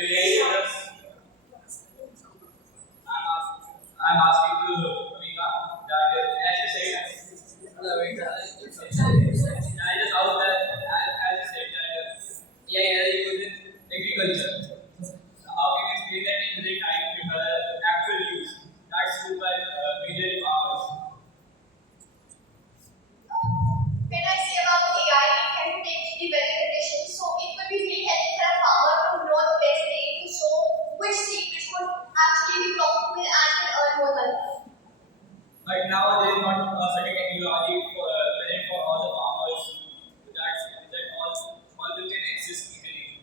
I'm asking to Vika that as you said, I just how that as you said that AI is used in agriculture. How can you explain that in real time with actual use that's used by major farmers? When I say about AI, it can predict the weather conditions, so it could be really helpful for a farmer to know the best day to sow which seed which would actually be profitable and will earn more money. But now there is not a certain technology present for all the farmers that all will can access easily.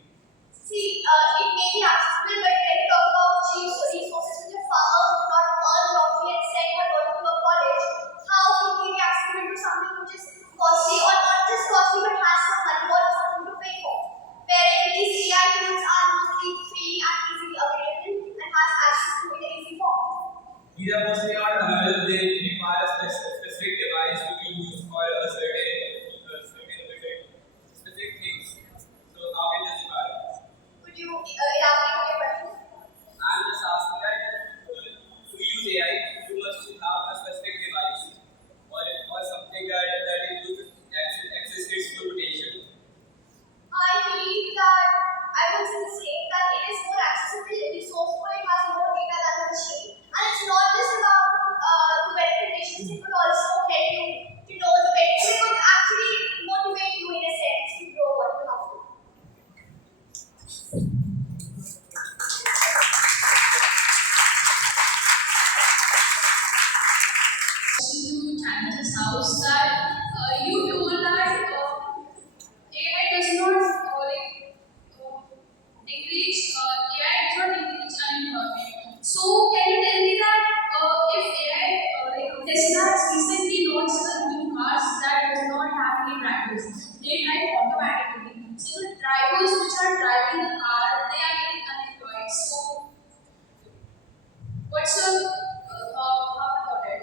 See, it may be accessible, but when we talk about cheap resources which a farmer would not earn properly and send her daughter to a college, how can he be accessible to something which is costly or not just costly but has some money or something to pay for? Wherein these AI tools are mostly free and easily available and has access to it in easy form. These are mostly not available. They require a specific device to be used for a certain specific things. So how can justify it? Could you elaborate on your question? I'm just asking that to use AI, you must have a specific device or something that is used access its full potential. I believe that I would say that it is more accessible, resourceful, it has more data than the machine. And it's not just about the weather conditions, it could also help you to know the weather. It could actually motivate you in a sense to know what you have to do. To Tanya's house that you told that AI does not encourage AI does not encourage unemployment. So can you tell me that if AI Tesla has recently launched a new cars that does not have any drivers, they drive automatically. So the drivers which are driving the car they are getting unemployed. So what's your thought about it?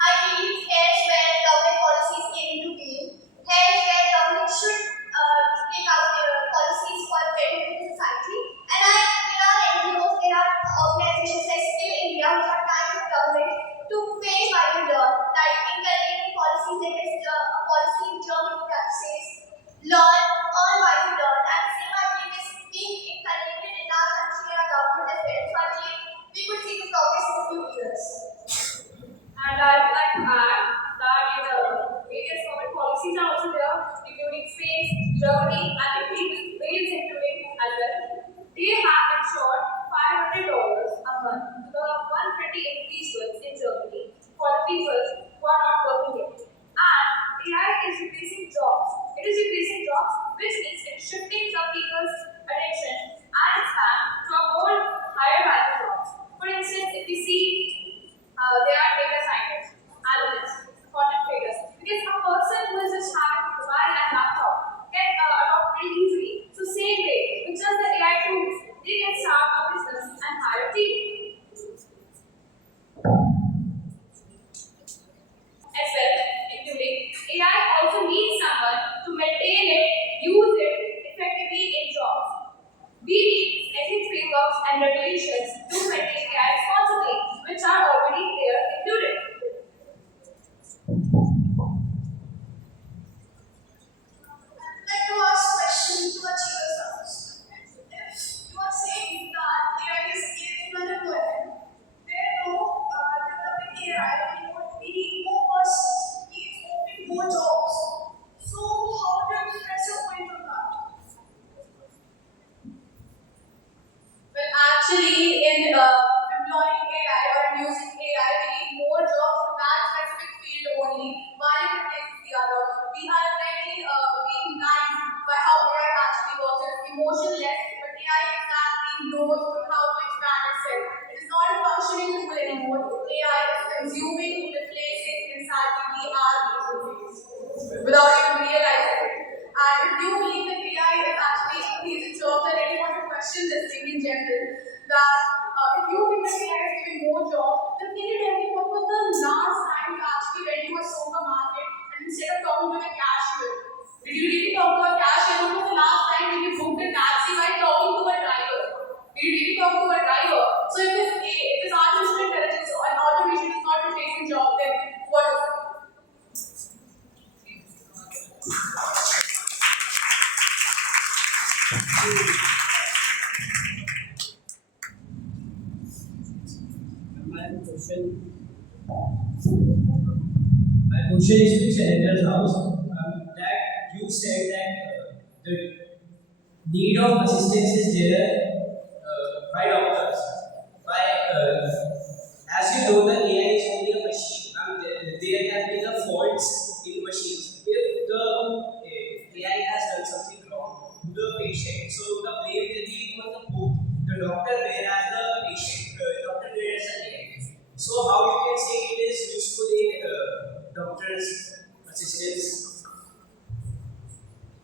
I believe here's where government policies came into being. Here's where government should take out policies for the betterment of the society. And there are NGOs, there are organizations like Skill India which are trying with government to pay by the learn, like inculcating policies like this, a policy in Germany that says learn, earn by the learn. And same I believe is being inculcated in our country and our government as well. So I believe we could see the progress in a few years. And I would like to add that various government policies are also there, including Spain, Germany, and Italy, Wales including as well. They have ensured $500 a month to the 120 individuals in Germany for the people who are not working yet. And AI is replacing jobs. It is replacing jobs, which means it's shifting some people's attention and span to a more higher value jobs. For instance, if we see they are data scientists, analysts, content creators. Because a person who is just having a mobile and laptop can adopt very easily. So same way, with just the AI tools, they can start a business and hire a team. As well, including AI also needs someone to maintain it, use it effectively in jobs. We need ethics frameworks and regulations to maintain AI responsibly, which are already there included. I'd like to ask a question to achievers house. If you are saying that AI is creating unemployment, therefore developing AI, we need more persons, we need opening more jobs. So how do you express your point on that? Well, actually, in employing AI or using AI, we need more jobs in that specific field only. While it replaces the other, we are very being blind by how AI actually works. It's emotionless, but AI exactly knows how to expand itself. It is not a functioning tool anymore. AI is consuming, replacing exactly we are using things without even realizing it. And if you believe that AI is actually increasing jobs, I really want to question this thing in general. That if you think that AI is giving more jobs, then can you tell me what was the last time you actually went to a supermarket and instead of talking to the cashier, did you really talk to a cashier? When was the last time when you booked a taxi by talking to a driver? My question is to Senator's House. That you said that the need of assistance is there by doctors. By as you know, the AI is only a machine. There can be the faults in machines. If the AI has done something wrong to the patient, so the blame will be on the both the doctor whereas the patient. Doctor whereas the AI. So how you can say it is useful in doctors' assistance?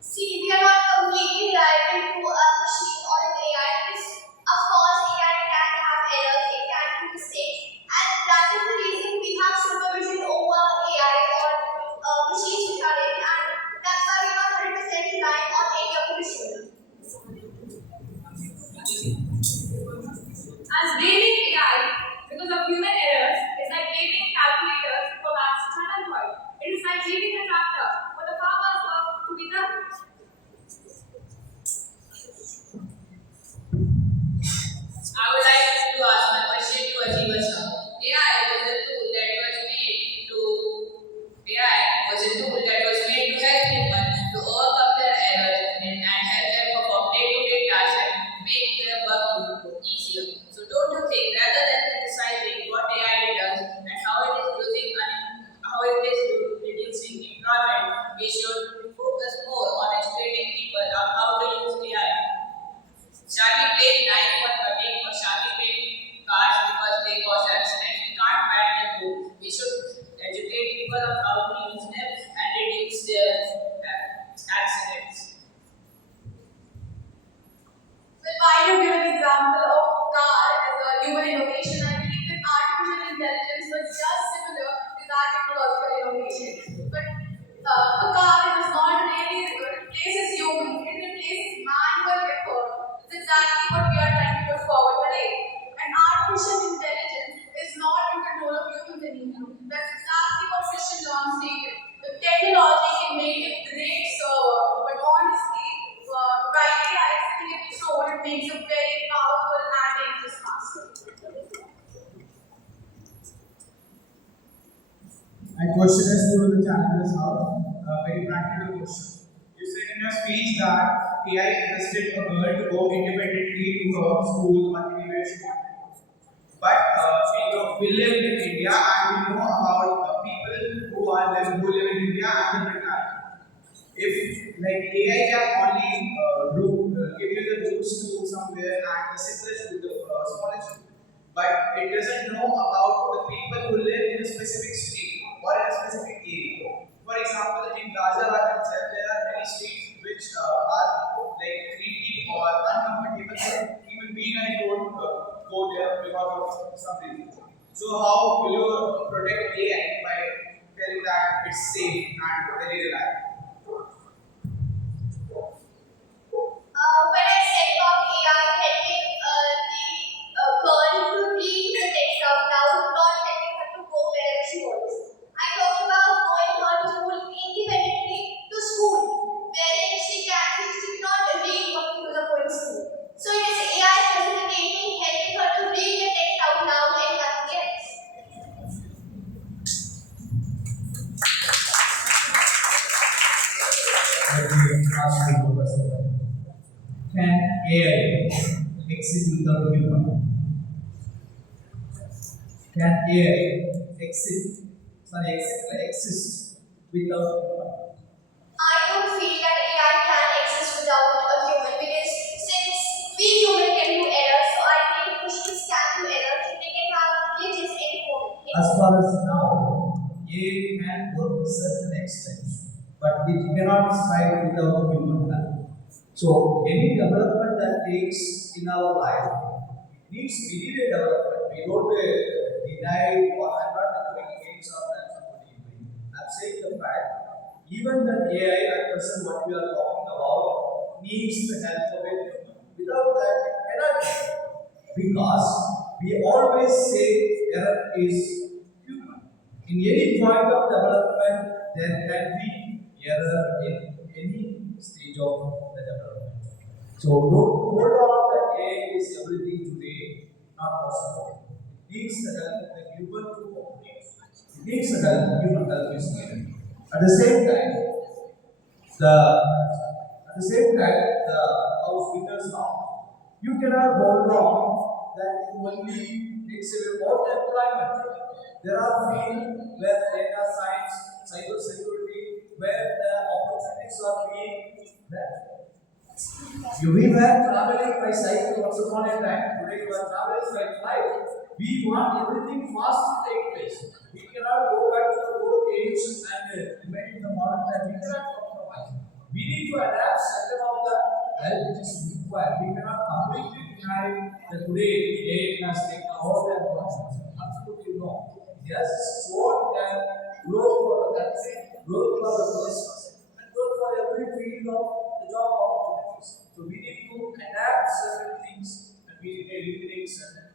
See, we are not completely reliant to a machine or an AI because, of course, AI can have errors, it can do mistakes, and that is the reason we have supervision over AI or machines which are in, and that's why we are not 100% relying on any of the machines. As blaming AI because of human errors is like blaming calculators for maths unemployed. It is like blaming a tractor for the farmer's work to be done. I would like to ask my question to Ajiba Shah. AI was a tool that was made to help humans to overcome their errors and help them perform day-to-day tasks and make their work easier. So don't you think rather than criticizing what AI does and how it is reducing employment, we should focus more on educating people on how to use AI? Shall we blame knife for cutting or shall we blame cars because they cause accidents? We can't ban them both. We should educate people on how to use them and reduce their accidents. Well, while you give an example of car as a human innovation, I believe that artificial intelligence was just similar to that technological innovation. But a car does not really replaces human, it replaces manual effort. That's exactly what we are trying to put forward today. And artificial intelligence is not in control of humans anymore. That's exactly what Christian Long stated. The technology can make a great server, but honestly, by AI sitting at the throne, it makes a very powerful and dangerous master. My question is to the Chancellor's House. A very practical question. You said in your speech that AI assisted a girl to go independently to her school or anywhere she wanted. But we live in India and we know about people who live in India and live in Ireland. If like AI can only give you the routes to somewhere and the simplest to the smallest route, but it doesn't know about the people who live in a specific street or in a specific area. For example, in Ghaziabad itself, there are many streets which are like creepy or uncomfortable. Even we guys don't go there because of some reason. So how will you protect AI by telling that it's safe and very reliable? When I said about AI helping the girl to read the text out loud, not helping her to go wherever she wants. I talked about going her to school independently to school, wherein she cannot read what people are going to school. So it is AI facilitating, helping her to read the text out loud and nothing else. Let me ask you a question. Can AI exist without human? Can AI exist without human? I don't feel that AI can exist without a human because since we human can do errors, so I think machines can do errors. They can have glitches any moment. As far as now, AI can work to certain extent, but it cannot strive without human help. So any development that takes in our life needs immediate development. We don't deny or I'm not going against or that somebody doing. I'm saying the fact, even the AI at present what we are talking about needs the help of a human. Without that, it cannot be. Because we always say error is human. In any point of development, there can be error in any stage of the development. So don't hold on that AI is everything today, not possible. It needs the help of the human to operate. It needs a help, human help is needed. At the same time, the house builders now, you cannot go wrong that you only needs a own employment. There are fields where data science, cyber security, where the opportunities are being there. We were traveling by cycle once upon a time. Today we are traveling by flight. We want everything fast to take place. We cannot go back to the old age and remain in the modern time. We cannot compromise. We need to adapt certain of the help which is required. We cannot completely deny that today AI has taken all their process. Absolutely no. Yes, what can grow for the country, grow for the person, and grow for every field of the job opportunities. So we need to adapt certain things and we need to certain